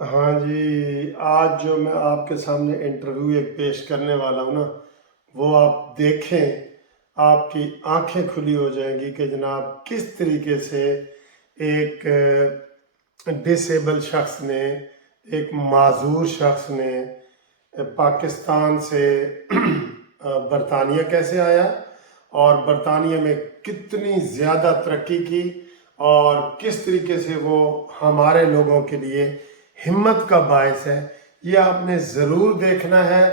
ہاں جی، آج جو میں آپ کے سامنے انٹرویو ایک پیش کرنے والا ہوں نا، وہ آپ دیکھیں، آپ کی آنکھیں کھلی ہو جائیں گی کہ جناب کس طریقے سے ایک ڈسیبل شخص نے، ایک معذور شخص نے پاکستان سے برطانیہ کیسے آیا اور برطانیہ میں کتنی زیادہ ترقی کی اور کس طریقے سے وہ ہمارے لوگوں کے لیے ہمت کا باعث ہے۔ یہ آپ نے ضرور دیکھنا ہے،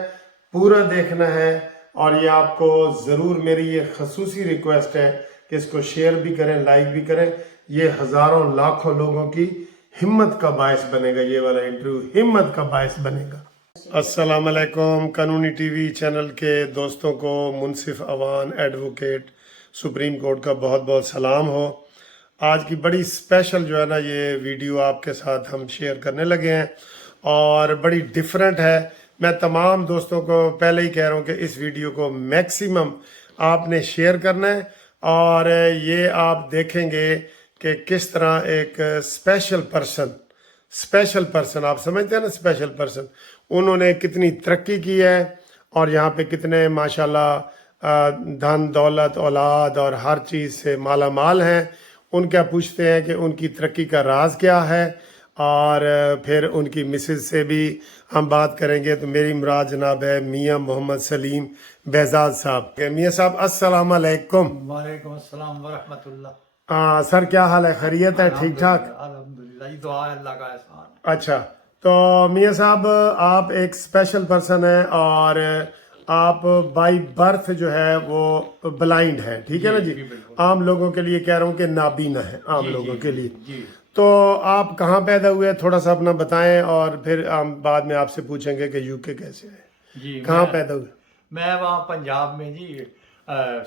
پورا دیکھنا ہے، اور یہ آپ کو ضرور، میری یہ خصوصی ریکویسٹ ہے کہ اس کو شیئر بھی کریں، لائک بھی کریں۔ یہ ہزاروں لاکھوں لوگوں کی ہمت کا باعث بنے گا، یہ والا انٹرویو ہمت کا باعث بنے گا۔ السلام علیکم، قانونی ٹی وی چینل کے دوستوں کو منصف اوان ایڈوکیٹ سپریم کورٹ کا بہت بہت سلام ہو۔ آج کی بڑی اسپیشل جو ہے نا یہ ویڈیو آپ کے ساتھ ہم شیئر کرنے لگے ہیں اور بڑی ڈیفرنٹ ہے۔ میں تمام دوستوں کو پہلے ہی کہہ رہا ہوں کہ اس ویڈیو کو میکسیمم آپ نے شیئر کرنا ہے، اور یہ آپ دیکھیں گے کہ کس طرح ایک اسپیشل پرسن آپ سمجھتے ہیں نا، اسپیشل پرسن، انہوں نے کتنی ترقی کی ہے اور یہاں پہ کتنے ماشاءاللہ دھن دولت اولاد اور ہر چیز سے مالا مال ہیں۔ ان کیا پوچھتے ہیں کہ ان کی ترقی کا راز کیا ہے، اور پھر ان کی مسز سے بھی ہم بات کریں گے۔ تو میری مراد جناب ہے میاں محمد سلیم بہزاد صاحب۔ میاں صاحب السلام علیکم۔ وعلیکم السلام ورحمۃ اللہ۔ سر کیا حال ہے؟ خیریت ہے؟ ٹھیک ٹھاک؟ الحمدللہ، یہ دعا ہے اللہ کا احسان۔ اچھا، تو میاں صاحب آپ ایک اسپیشل پرسن ہیں اور آپ بائی برتھ جو ہے وہ بلائنڈ ہیں، ٹھیک ہے نا جی؟ عام لوگوں کے لیے کہہ رہا ہوں کہ نابینا ہے، عام لوگوں کے لیے۔ جی، تو آپ کہاں پیدا ہوئے، تھوڑا سا اپنا بتائیں، اور پھر ہم بعد میں آپ سے پوچھیں گے کہ یو کے کیسے ہے، جی، کہاں پیدا ہوئے؟ میں وہاں پنجاب میں جی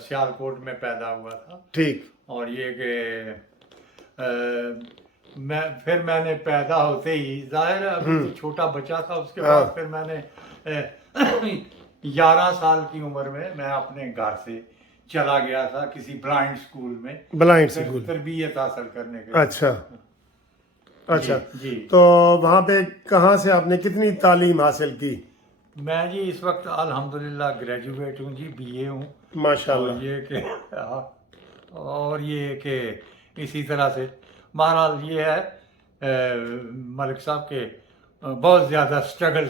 سیالکوٹ میں پیدا ہوا تھا۔ ٹھیک۔ اور یہ کہ پھر میں نے پیدا ہوتے ہی، ظاہر ہے ابھی تو چھوٹا بچہ تھا، اس کے بعد پھر میں نے 11 سال کی عمر میں اپنے گھر سے چلا گیا تھا کسی بلائنڈ اسکول میں، بلائنڈ اسکول، تربیت حاصل کرنے کے لیے۔ اچھا اچھا۔ جی، تو وہاں پہ کہاں سے آپ نے کتنی تعلیم حاصل کی؟ میں جی اس وقت الحمدللہ گریجویٹ ہوں جی، بی اے ہوں۔ ماشاءاللہ۔ اور یہ کہ اسی طرح سے بہرحال یہ ہے ملک صاحب کے بہت زیادہ اسٹرگل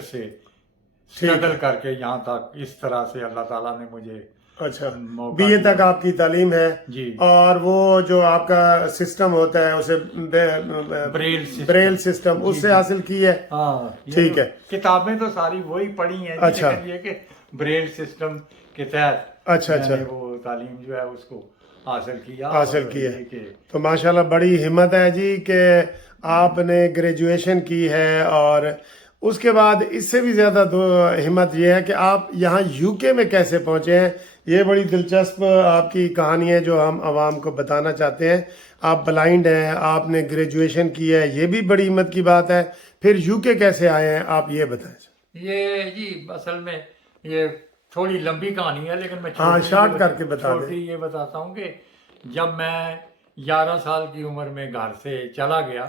کر کے یہاں تک اس طرح سے اللہ تعالیٰ نے مجھے اچھا، بی اے تک آپ کی تعلیم ہے؟ جی۔ اور وہ جو آپ کا سسٹم ہوتا ہے اسے بریل سسٹم، اس سے حاصل کی ہے؟ ہاں، ٹھیک ہے۔ کتابیں تو ساری وہی پڑھی ہیں، لیکن یہ کہ بریل سسٹم کے تحت اچھا میں نے وہ تعلیم جو ہے اس کو حاصل کیا ہے۔ تو ماشاءاللہ بڑی ہمت ہے جی کہ آپ نے گریجویشن کی ہے، اور اس کے بعد اس سے بھی زیادہ ہمت یہ ہے کہ آپ یہاں یو کے میں کیسے پہنچے ہیں۔ یہ بڑی دلچسپ آپ کی کہانی ہے جو ہم عوام کو بتانا چاہتے ہیں۔ آپ بلائنڈ ہیں، آپ نے گریجویشن کی ہے، یہ بھی بڑی ہمت کی بات ہے۔ پھر یو کے کیسے آئے ہیں آپ یہ بتائیں۔ یہ جی اصل میں یہ تھوڑی لمبی کہانی ہے، لیکن میں شارٹ کر کے بتا دیں۔ چھوٹی یہ بتاتا ہوں کہ جب میں 11 سال کی عمر میں گھر سے چلا گیا،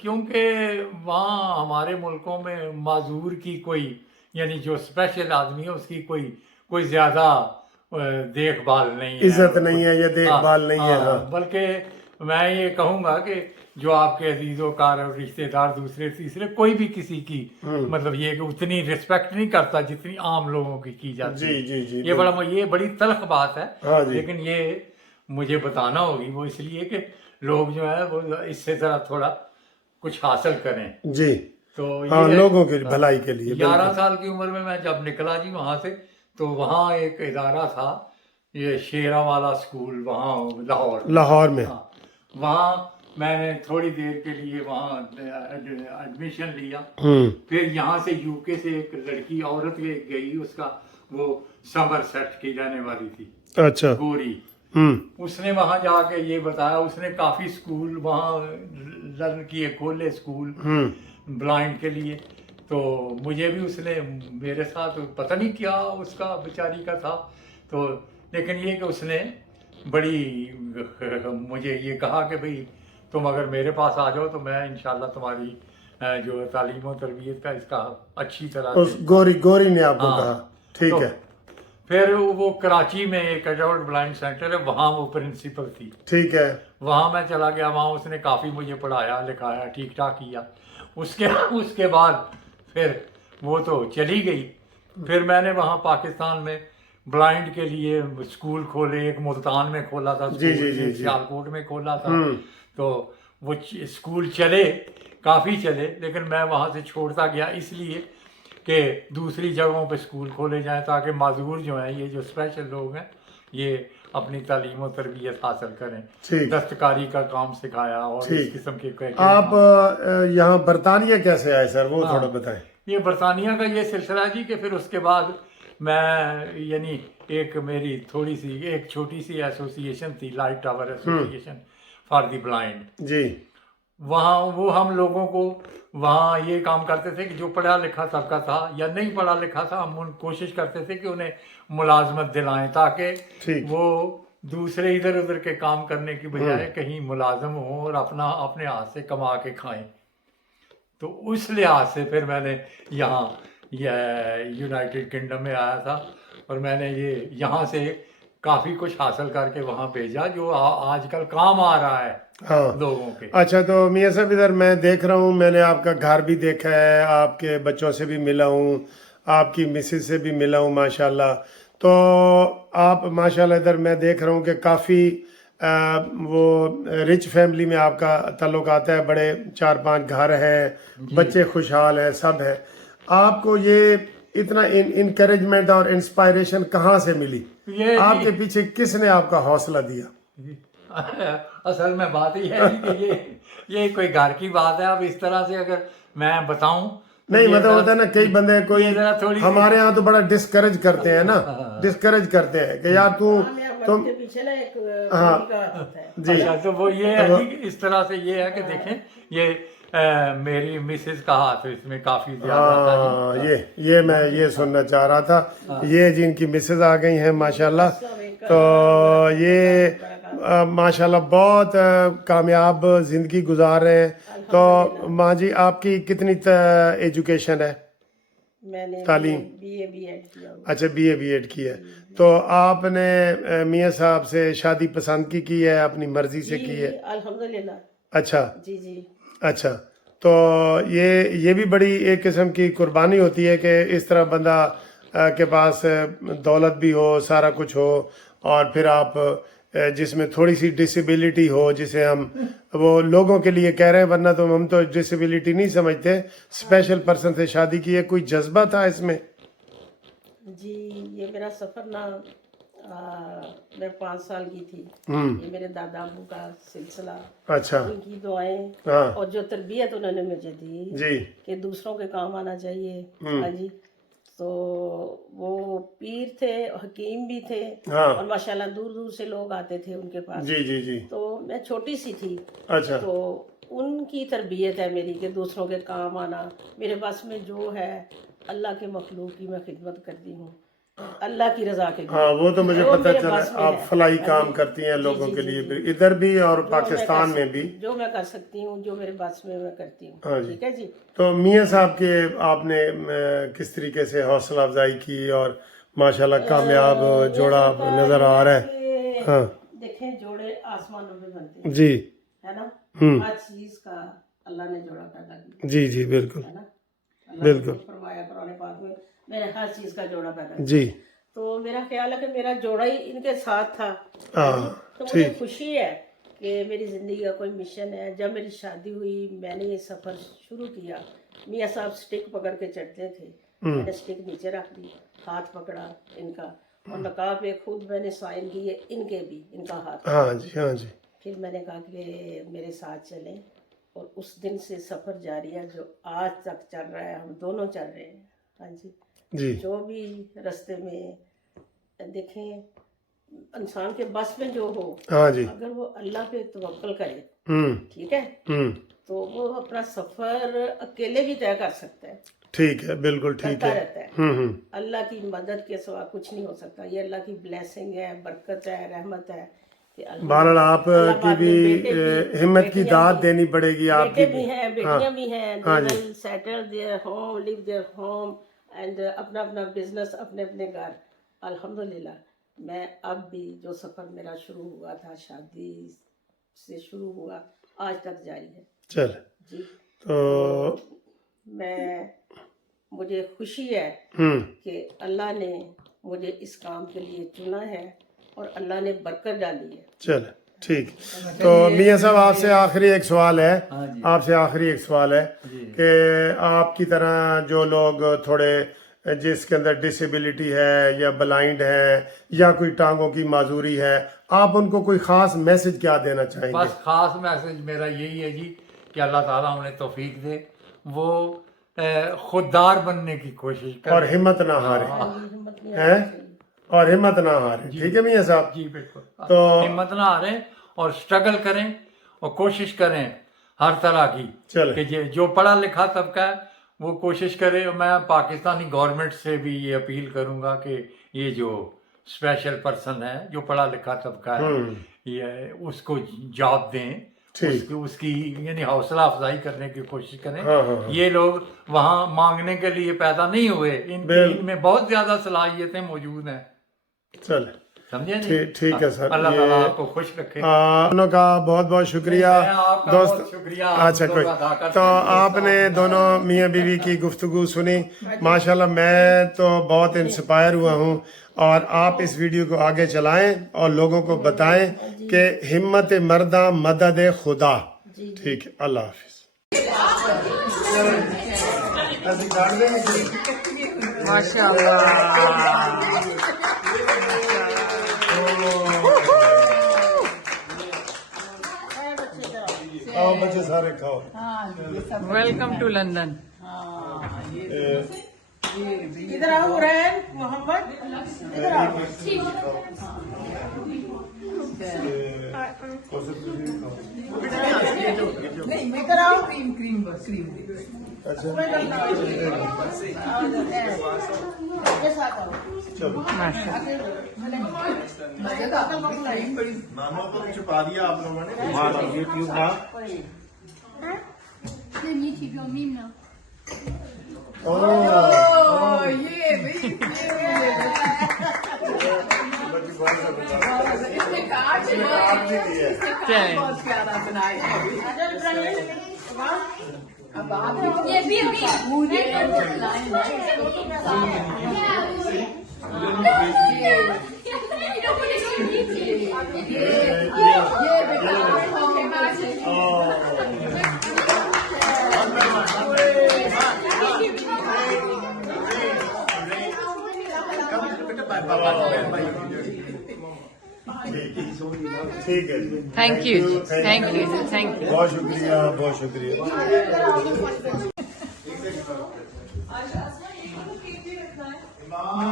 کیونکہ وہاں ہمارے ملکوں میں معذور کی کوئی، یعنی جو اسپیشل آدمی ہے اس کی کوئی زیادہ دیکھ بھال نہیں ہے، عزت نہیں ہے، یہ دیکھ بھال نہیں ہے۔ بلکہ میں یہ کہوں گا کہ جو آپ کے عزیز و کار اور رشتے دار دوسرے تیسرے کوئی بھی کسی کی مطلب یہ کہ اتنی رسپیکٹ نہیں کرتا جتنی عام لوگوں کی جاتی ہے۔ یہ بڑی تلخ بات ہے، لیکن یہ مجھے بتانا ہوگی، وہ اس لیے کہ لوگ جو ہے وہ اس سے ذرا تھوڑا کچھ حاصل کریں جی، تو لوگوں کی بھلائی کے لیے۔ 11 سال کی عمر میں جب نکلا جی وہاں سے، تو وہاں ایک ادارہ تھا، یہ شیرا والا اسکول، وہاں لاہور میں۔ وہاں میں نے تھوڑی دیر کے لیے وہاں ایڈمیشن لیا۔ پھر یہاں سے یو کے سے ایک لڑکی عورت گئی، اس کا وہ سمر سیٹ کی جانے والی تھی، اچھا، گوری۔ اس نے وہاں جا کے یہ بتایا، اس نے کافی اسکول وہاں لرن کیے، کھولے اسکول بلائنڈ کے لیے۔ تو مجھے بھی اس نے میرے ساتھ پتہ نہیں کیا اس کا بیچاری کا تھا، تو لیکن یہ کہ اس نے بڑی مجھے یہ کہا کہ بھئی تم اگر میرے پاس آ جاؤ تو میں انشاءاللہ تمہاری जो तालीम और तरबियत का इसका अच्छी तरह उस गोरी ने आपको हाँ। कहा, ठीक तो है। फिर वो कराची में एक एडल्ट ब्लाइंड सेंटर है, वहाँ वो प्रिंसिपल थी, ठीक है। वहाँ मैं चला गया, वहाँ उसने काफ़ी मुझे पढ़ाया लिखाया, ठीक ठाक किया। उसके बाद फिर वो तो चली गई। फिर मैंने वहाँ पाकिस्तान में ब्लाइंड के लिए स्कूल खोले, एक मुल्तान में खोला था जी, स्कूल, जी, जी, एक जी। सियालकोट में खोला था। तो वो स्कूल चले, काफ़ी चले, लेकिन मैं वहाँ से छोड़ता गया इसलिए कि दूसरी जगहों पे स्कूल खोले जाएं ताकि माजूर जो हैं, ये जो स्पेशल लोग हैं, ये अपनी तालीम और तरबियत हासिल करें। ठीक। दस्तकारी का काम सिखाया और इस ठीक। किस्म के आप यहाँ बरतानिया कैसे आए सर, वो थोड़ा बताएं। ये बरतानिया का ये सिलसिला जी कि फिर उसके बाद मैं यानी एक मेरी थोड़ी सी एक छोटी सी एसोसिएशन थी, light tower association for the blind जी। वहाँ वो हम लोगों को वहाँ ये काम करते थे कि जो पढ़ा लिखा तबका था या नहीं पढ़ा लिखा था, हम उन कोशिश करते थे कि उन्हें मुलाजमत दिलाएं ताकि ठीक। वो दूसरे इधर उधर के काम करने की बजाय कहीं मुलाजम हों और अपने हाथ से कमा के खाएं। तो उस लिहाज से फिर मैंने यहाँ यूनाइटेड किंगडम में आया था और मैंने ये यहाँ से काफ़ी कुछ हासिल करके वहाँ भेजा जो आजकल काम आ रहा है हाँ लोगों के। अच्छा, तो मियाँ साहब इधर मैं देख रहा हूँ, मैंने आपका घर भी देखा है, आपके बच्चों से भी मिला हूँ, आपकी मिसेज से भी मिला हूँ माशाल्लाह। तो आप माशाल्लाह इधर मैं देख रहा हूँ कि काफ़ी वो रिच फैमिली में आपका ताल्लुक आता है, बड़े 4-5 घर हैं, बच्चे खुशहाल हैं, सब है। आपको ये इतना इनकरेजमेंट और इंस्पायरेशन कहाँ से मिली? ये आपके पीछे किसने आपका हौसला दिया? असल में बात ही है कि ये कोई घर की बात है। अब इस तरह से अगर मैं बताऊं तो नहीं ये मतलब होता है ना, कई बंदे कोई ये जरा थोड़ी सी- हमारे यहाँ तो बड़ा डिस्करेज करते हैं ना, डिस्करेज करते हैं कि यार तुम पीछे ना एक हाँ होता है। जी। अच्छा, तो वो ये है कि इस तरह से ये है कि देखें ये मेरी मिसेज का हाथ इसमें काफी ज्यादा था जी। हाँ ये मैं ये सुनना चाह रहा था, ये जिनकी मिसेज आ गई हैं माशाल्लाह, तो ये माशाल्लाह बहुत कामयाब जिंदगी गुजार रहे हैं। तो माँ जी आपकी कितनी एजुकेशन है? मैंने तालीम? बीए बीएड किया हुआ। अच्छा, बीए बीएड की है। तो आपने मियाँ साहब से शादी पसंद की है, अपनी मर्जी से की है? अल्हम्दुलिल्लाह। अच्छा जी जी। अच्छा, तो ये भी बड़ी एक किस्म की कुर्बानी होती है कि इस तरह बंदा के पास दौलत भी हो, सारा कुछ हो, और फिर आप जिसमें थोड़ी सी डिसेबिलिटी हो, जिसे हम वो लोगों के लिए कह रहे हैं, वरना तो हम तो डिसेबिलिटी नहीं समझते, स्पेशल पर्सन से शादी की है, कोई जज्बा था इसमें? जी, ये मेरा सफ़र ना मैं 5 साल की थी। ये मेरे दादा अबू का सिलसिला, अच्छा। उनकी दुआएं हाँ और जो तरबियत उन्होंने मुझे दी जी। कि दूसरों के काम आना चाहिए। हाँ जी। तो वो पीर थे, हकीम भी थे, हाँ और माशाल्लाह दूर दूर से लोग आते थे उनके पास। जी जी जी। तो मैं छोटी सी थी, अच्छा। तो उनकी तरबियत है मेरी कि दूसरों के काम आना। मेरे पास में जो है अल्लाह के मखलूक की मैं खिदमत करती हूँ, अल्लाह की रजा के लिए। हाँ वो तो मुझे जो पता मेरे चला, बस में आप है। फलाई हाँ काम जी। करती हैं जी, लोगों जी, के जी, लिए जी। भी, इधर भी और जो मैं पाकिस्तान कर में भी। जो मैं कर सकती हूँ, जो मेरे बस में मैं करती हूँ। हाँ जी। ठीक है जी। तो मियाँ साहब के आपने किस तरीके से हौसला अफजाई की और माशाल्लाह कामयाब जोड़ा नजर आ रहा है? हाँ देखें, जोड़े आसमानों में बनते हैं, जी, है ना। हर चीज का अल्लाह ने जोड़ा पैदा किया, जी जी बिल्कुल है ना। अल्लाह ने बिल्कुल। खुद फरमाया कुरान पाक में, मैंने हर चीज का जोड़ा पैदा किया। जी तो मेरा ख्याल है कि मेरा जोड़ा ही इनके साथ था। हाँ तो मुझे ठीक। खुशी है कि मेरी ज़िंदगी का कोई मिशन है। जब मेरी शादी हुई, मैंने ये सफ़र शुरू किया। मियाँ साहब स्टिक पकड़ के चढ़ते थे, मैंने स्टिक नीचे रख दी, हाथ पकड़ा इनका, और नकाब पे खुद मैंने साइन किए, इनके भी, इनका हाथ। हाँ जी हाँ जी। फिर मैंने कहा कि मेरे साथ चलें, और उस दिन से सफ़र जारी है जो आज तक चल रहा है, हम दोनों चल रहे हैं। हाँ जी। जी जो भी रास्ते में देखें, इंसान के बस में जो हो, हाँ जी। अगर वो अल्लाह पे तवक्कल करे, ठीक है, तो वो अपना सफ़र अकेले भी तय कर सकता है। ठीक है, बिल्कुल ठीक करता है। रहता है। अल्लाह की मदद के सिवा कुछ नहीं हो सकता। ये अल्लाह की ब्लेसिंग है, बरकत है, रहमत है बहरहाल आप की भी हिम्मत की दाद देनी पड़ेगी आपकी बेटे भी हैं, बेटियां भी हैं, they will settle their home, live their home and अपना अपना बिजनेस, अपने अपने घर। अल्हम्दुलिल्लाह मैं अब भी जो सफ़र मेरा शुरू हुआ था, शादी से शुरू हुआ, आज तक जारी है चल जी। तो मुझे खुशी है कि अल्लाह ने मुझे इस काम के लिए चुना है और अल्लाह ने बरकत डाली है। चल ठीक। तो मियाँ साहब आपसे आखिरी एक सवाल है, आपसे आखिरी एक सवाल है कि आपकी तरह जो लोग थोड़े जिसके अंदर डिसेबिलिटी है या ब्लाइंड है या कोई टांगों की माजूरी है, आप उनको कोई ख़ास मैसेज क्या देना चाहेंगे? बस ख़ास मैसेज मेरा यही है जी कि अल्लाह ताला उन्हें तौफीक दे, वो खुददार बनने की कोशिश करें और हिम्मत ना हारे हैं, और हिम्मत ना हारे। ठीक है मियाँ साहब जी बिल्कुल। तो हिम्मत ना हारें और स्ट्रगल करें और कोशिश करें हर तरह की चले। कि जो पढ़ा लिखा तबका है वो कोशिश करे। मैं पाकिस्तानी गवर्नमेंट से भी ये अपील करूंगा कि ये जो स्पेशल पर्सन है, जो पढ़ा लिखा तबका है, ये उसको जॉब दें, उसकी यानी हौसला अफजाई करने की कोशिश करें। ये लोग वहाँ मांगने के लिए पैदा नहीं हुए, इनमें बहुत ज्यादा सलाहियतें मौजूद हैं। चल समझे? ठीक है सर। अल्लाह ताला आपको खुश रखे। दोनों का बहुत बहुत शुक्रिया दोस्त। शुक्रिया अच्छा कोई तो आपने दोनों मियाँ बीवी की गुफ्तगू सुनी, माशाल्लाह मैं तो बहुत इंस्पायर हुआ हूँ। और आप इस वीडियो को आगे चलाएं और लोगों को बताएं कि हिम्मत मर्दा मदद खुदा। ठीक है, अल्लाह हाफिज। आओ बच्चे सारे खाओ। Welcome to London. इधर आओ हुरैन मोहम्मद, इधर आओ। नहीं इधर आओ। क्रीम बस क्रीम। अच्छा के साथ आओ। चलो नामों को छुपा दिया आप लोगों ने यूट्यूब ठीक है। Thank you thank you. बहुत शुक्रिया, बहुत शुक्रिया।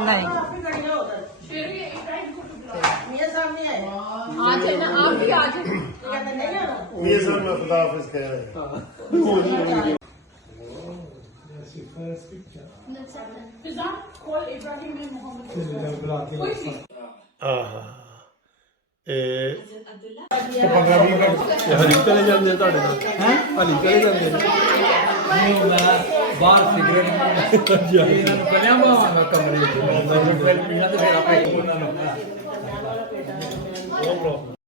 नहीं मियां साहब नहीं आए। आज है ना, आप भी आज नहीं आना। ये सर मैं खुदा हाफिज कह रहा है। ਚਲੇ ਜਾਂਦੇ ਆ ਤੁਹਾਡੇ ਨਾਲ ਹਲੀ ਚਲੇ ਜਾਂਦੇ ਨੇ ਮੈਂ ਬਾਹਰ ਸਿਗਰਟ ਇਹਨਾਂ ਨੂੰ ਪਹਿਲਾਂ ਬਾਵਾਂਗਾ ਕਮਰੇ 'ਚ, ਫਿਰ ਪੀਣਾ ਤੇ ਫਿਰ ਆਪੇ ਉਹਨਾਂ ਨੂੰ